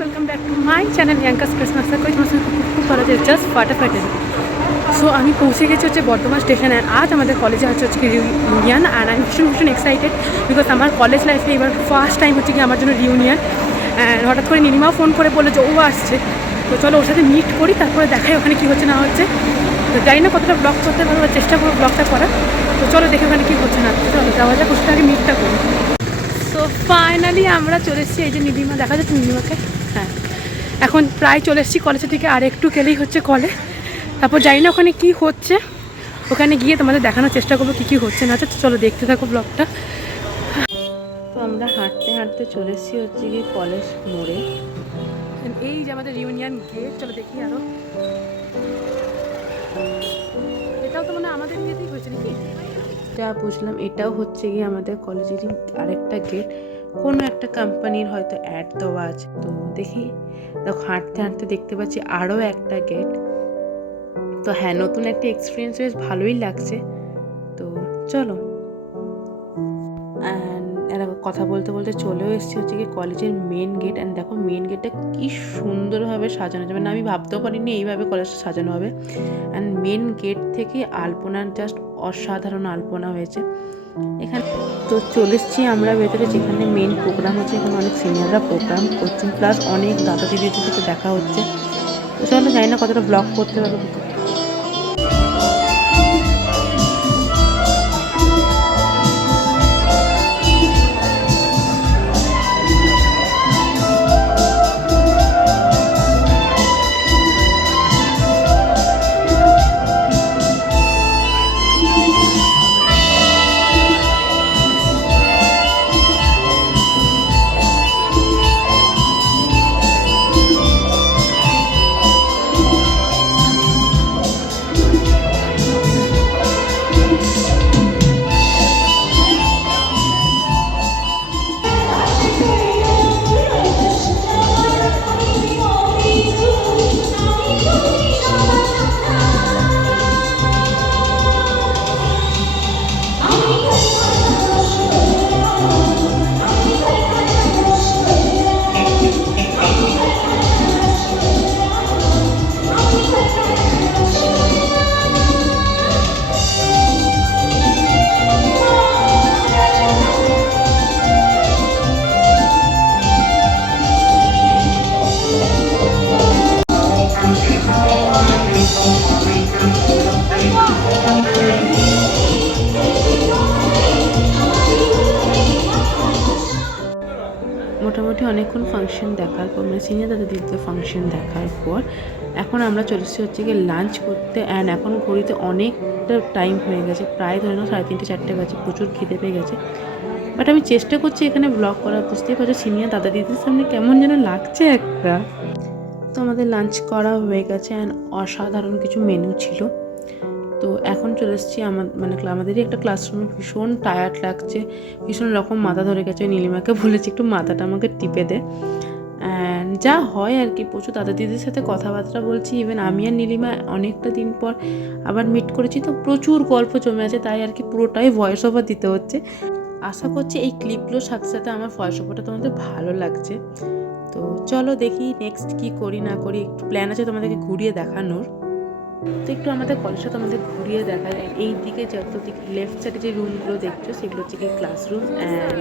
Welcome back to my channel ইয়াঙ্কাস Christmas. করি তোমার সঙ্গে খুব ভালো আছে, জাস্ট ফাটাফাটি। সো আমি পৌঁছে গেছি হচ্ছে বর্ধমান স্টেশন। অ্যান্ড আজ আমাদের কলেজে হচ্ছে রিউনিয়ন। অ্যান্ড আমি ভীষণ এক্সাইটেড বিকজ আমার কলেজ লাইফে এবার ফার্স্ট টাইম হচ্ছে কি আমার জন্য রিউনিয়ন। অ্যান্ড হঠাৎ করে নীলিমাও ফোন করে বললো যে ও আসছে, তো চলো ওর সাথে মিট করি, তারপরে দেখাই ওখানে কী হচ্ছে না হচ্ছে। তো জানি না কতটা ব্লগ করতে পারবো, চেষ্টা করবো ব্লগটা করার। তো চলো দেখে ওখানে কী হচ্ছে না, চলো যাওয়া যাক, ওর সাথে আগে মিটটা করি। তো ফাইনালি আমরা চলে এসেছি, এই যে নীলিমা, দেখা যাচ্ছে নীলিমাকে? হ্যাঁ, এখন প্রায় চলে এসেছি কলেজের থেকে, আর একটু গেলেই হচ্ছে কলেজ। তারপর জানি না ওখানে কী হচ্ছে, ওখানে গিয়ে তোমাদের দেখানোর চেষ্টা করবো কী কী হচ্ছে না। আচ্ছা চলো দেখতে থাকো ব্লগটা। তো আমরা হাঁটতে হাঁটতে চলে এসেছি হচ্ছে কি কলেজ মোড়ে। এই যে আমাদের ইউনিয়ন গেট, চলো দেখি আরও। এটাও তো মানে আমাদের ইয়েতেই হয়েছে নাকি? যা বুঝলাম এটাও হচ্ছে গিয়ে আমাদের কলেজেরই আরেকটা গেট, কোনো একটা কোম্পানির হয়তো অ্যাড দেওয়া আছে। তো দেখি, দেখো হাঁটতে হাঁটতে দেখতে পাচ্ছি আরও একটা গেট। তো হ্যাঁ, নতুন একটা এক্সপিরিয়েন্স, বেশ ভালোই লাগছে। তো চলো, অ্যান্ড এরা কথা বলতে বলতে চলেও এসেছি হচ্ছে কি কলেজের মেন গেট। অ্যান্ড দেখো মেন গেটটা কী সুন্দরভাবে সাজানো যাবে না, আমি ভাবতেও পারিনি এইভাবে কলেজটা সাজানো হবে। অ্যান্ড মেন গেট থেকে আলপনার জাস্ট অসাধারণ আলপনা হয়েছে এখানে। তো চলে এসেছি আমরা ভেতরে, যেখানে মেন প্রোগ্রাম হচ্ছে। এখানে অনেক সিনিয়ররা প্রোগ্রাম করছেন, প্লাস অনেক দাদা দিদিদের সাথে দেখা হচ্ছে। তো চলো, জানি না কতটা ব্লগ করতে পারবো। মোটামুটি অনেকক্ষণ ফাংশন দেখার পর, মানে সিনিয়র দাদা দিদিদের ফাংশন দেখার পর এখন আমরা চলেছি হচ্ছে গিয়ে লাঞ্চ করতে। অ্যান্ড এখন ঘড়িতে অনেকটা টাইম হয়ে গেছে, প্রায় ধরে নাও 3:30 4টে বাজে। প্রচুর খিদে পেয়ে গেছে, বাট আমি চেষ্টা করছি এখানে ব্লগ করা। বুঝতেই পারছো সিনিয়র দাদা দিদির সামনে কেমন যেন লাগছে একটা। তো আমাদের লাঞ্চ করা হয়ে গেছে, অ্যান্ড অসাধারণ কিছু মেনু ছিল। তো এখন চলে এসেছি আমাদেরই একটা ক্লাসরুমে। ভীষণ টায়ার্ড লাগছে, ভীষণ রকম মাথা ধরে গেছে। নীলিমাকে বলেছি একটু মাথাটা আমাকে টিপে দে। অ্যান্ড যা হয় আর কি, প্রচুর দাদা দিদির সাথে কথাবার্তা বলছি। ইভেন আমি আর নীলিমা অনেকটা দিন পর আবার মিট করেছি, তো প্রচুর গল্প জমে আছে, তাই আর কি পুরোটাই ভয়েস ওভার দিতে হচ্ছে। আশা করছি এই ক্লিপগুলোর সাথে সাথে আমার ভয়েস ওভারটা তোমাদের ভালো লাগছে। তো চলো দেখি নেক্সট কি করি না করি। একটু প্ল্যান আছে তোমাদেরকে ঘুরিয়ে দেখানোর। তো একটু আমাদের কলেজটা তোমাদের ঘুরিয়ে দেখায়। এই দিকে যত দিক লেফট সাইডে যে রুমগুলো দেখছো সেগুলো হচ্ছে গিয়ে ক্লাসরুম, অ্যান্ড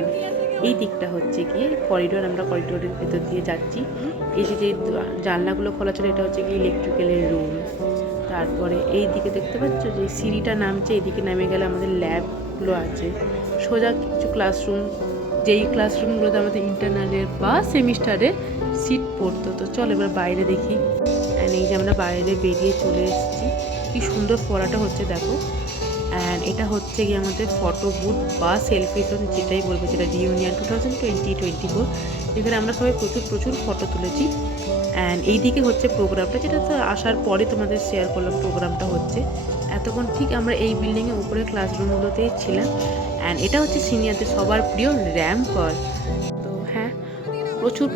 এই দিকটা হচ্ছে গিয়ে করিডোর। আমরা করিডোরের ভেতর দিয়ে যাচ্ছি। এই যে জানলাগুলো খোলা ছিল এটা হচ্ছে গিয়ে ইলেকট্রিক্যালের রুম। তারপরে এই দিকে দেখতে পাচ্ছ যে সিঁড়িটা নামছে, এইদিকে নামে গেলে আমাদের ল্যাবগুলো আছে। সোজা কিছু ক্লাসরুম, যেই ক্লাসরুমগুলোতে আমাদের ইন্টারনালের বা সেমিস্টারে সিট পড়তো। তো চল এবার বাইরে দেখি। অ্যান্ড এই যে আমরা বাইরে বেরিয়ে চলে এসেছি, কি সুন্দর ফোয়ারাটা হচ্ছে দেখো। অ্যান্ড এটা হচ্ছে গিয়ে আমাদের ফটো বুথ বা সেলফি জোন, যেটাই বলবো, যেটা রিউনিয়ন 2024, যেখানে আমরা সবাই প্রচুর ফটো তুলেছি। অ্যান্ড এই দিকে হচ্ছে প্রোগ্রামটা, যেটা তো আসার পরে তোমাদের শেয়ার করলাম প্রোগ্রামটা হচ্ছে। এতক্ষণ ঠিক আমরা এই বিল্ডিংয়ে উপরে ক্লাসরুমগুলোতেই ছিলাম। অ্যান্ড এটা হচ্ছে সিনিয়রদের সবার প্রিয় র্যাম্প হল। তো হ্যাঁ, প্রচুর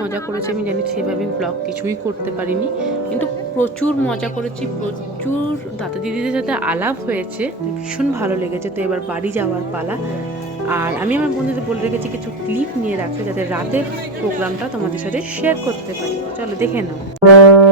মজা করেছি। আমি জানি সেভাবে ব্লগ কিছুই করতে পারিনি, কিন্তু প্রচুর মজা করেছি, প্রচুর দাদা দিদিদের সাথে আলাপ হয়েছে, ভীষণ ভালো লেগেছে। তো এবার বাড়ি যাওয়ার পালা। আর আমি আমার বন্ধুদের বলে রেখেছি কিছু ক্লিপ নিয়ে রাখতে, যাতে রাতের প্রোগ্রামটা তোমাদের সাথে শেয়ার করতে পারি। চলো দেখে নাও।